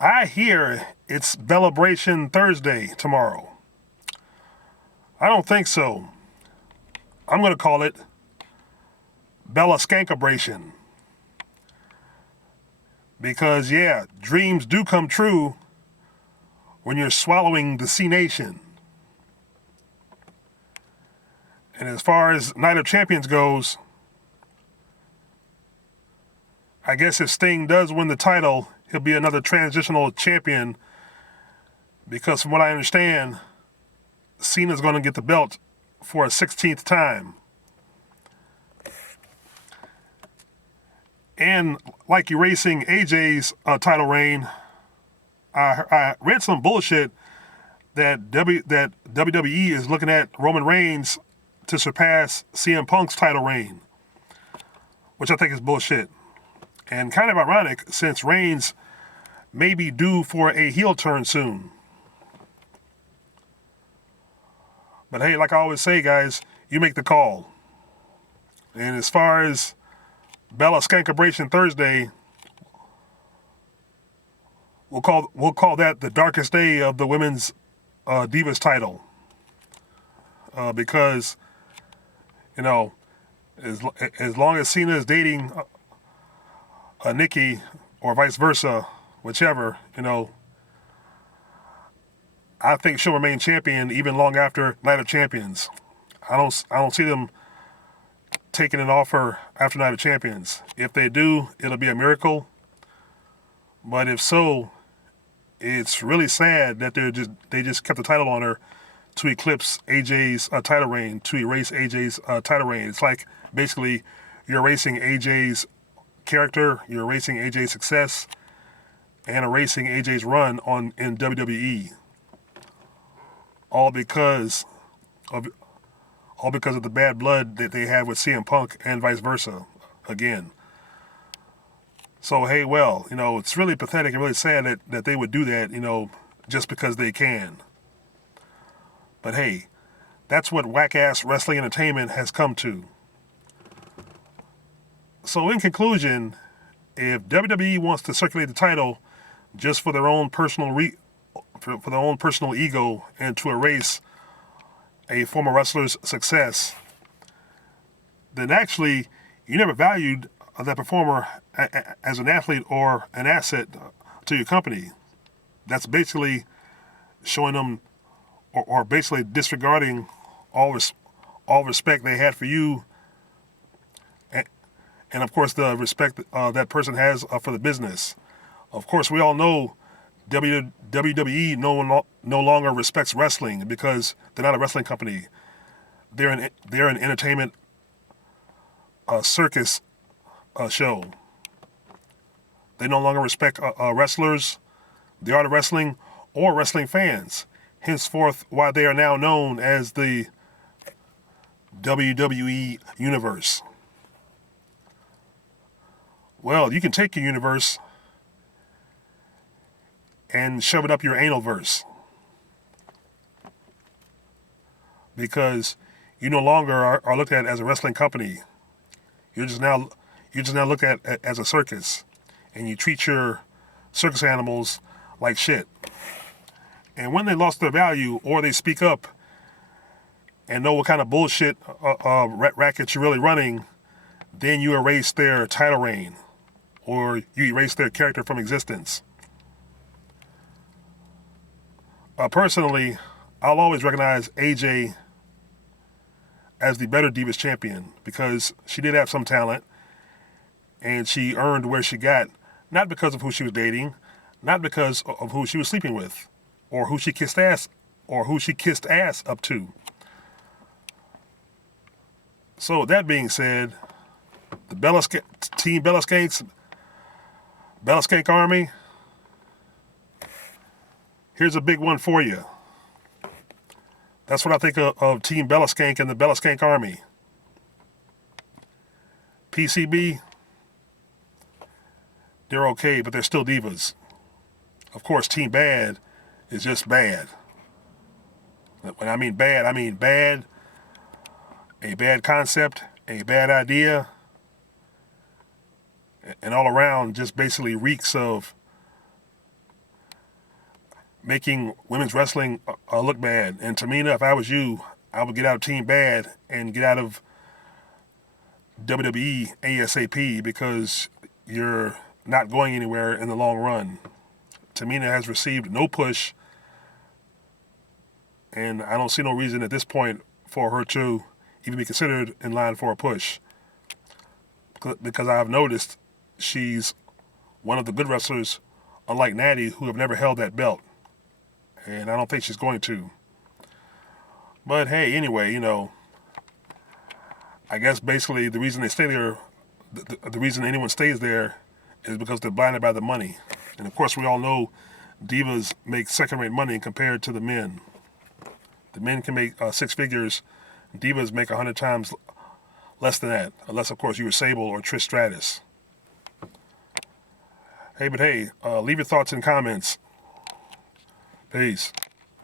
I hear it's Bellaskankabration Thursday tomorrow. I don't think so. I'm going to call it Bellaskankabration. Because, yeah, dreams do come true when you're swallowing the C Nation. And as far as Night of Champions goes, I guess if Sting does win the title, he'll be another transitional champion. Because from what I understand, Cena's going to get the belt for a 16th time. And like erasing AJ's title reign, I read some bullshit that WWE is looking at Roman Reigns to surpass CM Punk's title reign, which I think is bullshit. And kind of ironic since Reigns may be due for a heel turn soon. But hey, like I always say, guys, you make the call. And as far as Bellaskankabration Thursday, we'll call that the darkest day of the women's Divas title, because as long as Cena is dating Nikki or vice versa, whichever, I think she'll remain champion even long after Night of Champions. I don't see them taking it off her after Night of Champions. If they do, it'll be a miracle. But if so, it's really sad that they just kept the title on her to eclipse AJ's title reign, to erase AJ's title reign. It's like basically you're erasing AJ's character, you're erasing AJ's success, and erasing AJ's run in WWE. All because of the bad blood that they have with CM Punk and vice versa. Again. So hey, well, it's really pathetic and really sad that they would do that, just because they can. But hey, that's what whack-ass wrestling entertainment has come to. So in conclusion, if WWE wants to circulate the title just for their own personal for their own personal ego and to erase a former wrestler's success, then actually you never valued that performer as an athlete or an asset to your company. That's basically showing them or basically disregarding all respect they had for you, and of course the respect that person has for the business. Of course, we all know WWE no longer respects wrestling because they're not a wrestling company. They're an entertainment circus show. They no longer respect wrestlers, the art of wrestling, or wrestling fans. Henceforth, why they are now known as the WWE Universe. Well, you can take your universe and shove it up your anal verse, because you no longer are looked at as a wrestling company. You're just now looked at as a circus, and you treat your circus animals like shit. And when they lost their value or they speak up and know what kind of bullshit racket you're really running, then you erase their title reign or you erase their character from existence. Personally, I'll always recognize AJ as the better Divas champion because she did have some talent and she earned where she got, not because of who she was dating, not because of who she was sleeping with, or who she kissed ass up to. So that being said, the Team Bellaskank Army, here's a big one for you. That's what I think of Team Bellaskank and the Bellaskank Army. PCB, they're okay, but they're still divas. Of course, Team Bad is just bad. When I mean bad, a bad concept, a bad idea, and all around just basically reeks of making women's wrestling look bad. And Tamina, if I was you, I would get out of Team Bad and get out of WWE ASAP, because you're not going anywhere in the long run. Tamina has received no push, and I don't see no reason at this point for her to even be considered in line for a push, because I've noticed she's one of the good wrestlers, unlike Natty, who have never held that belt, and I don't think she's going to. But hey, anyway, I guess basically the reason they stay there, the reason anyone stays there, is because they're blinded by the money. And of course, we all know divas make second-rate money compared to the men. The men can make 6 figures. Divas make 100 times less than that, unless, of course, you were Sable or Trish Stratus. Hey, leave your thoughts in comments. Peace.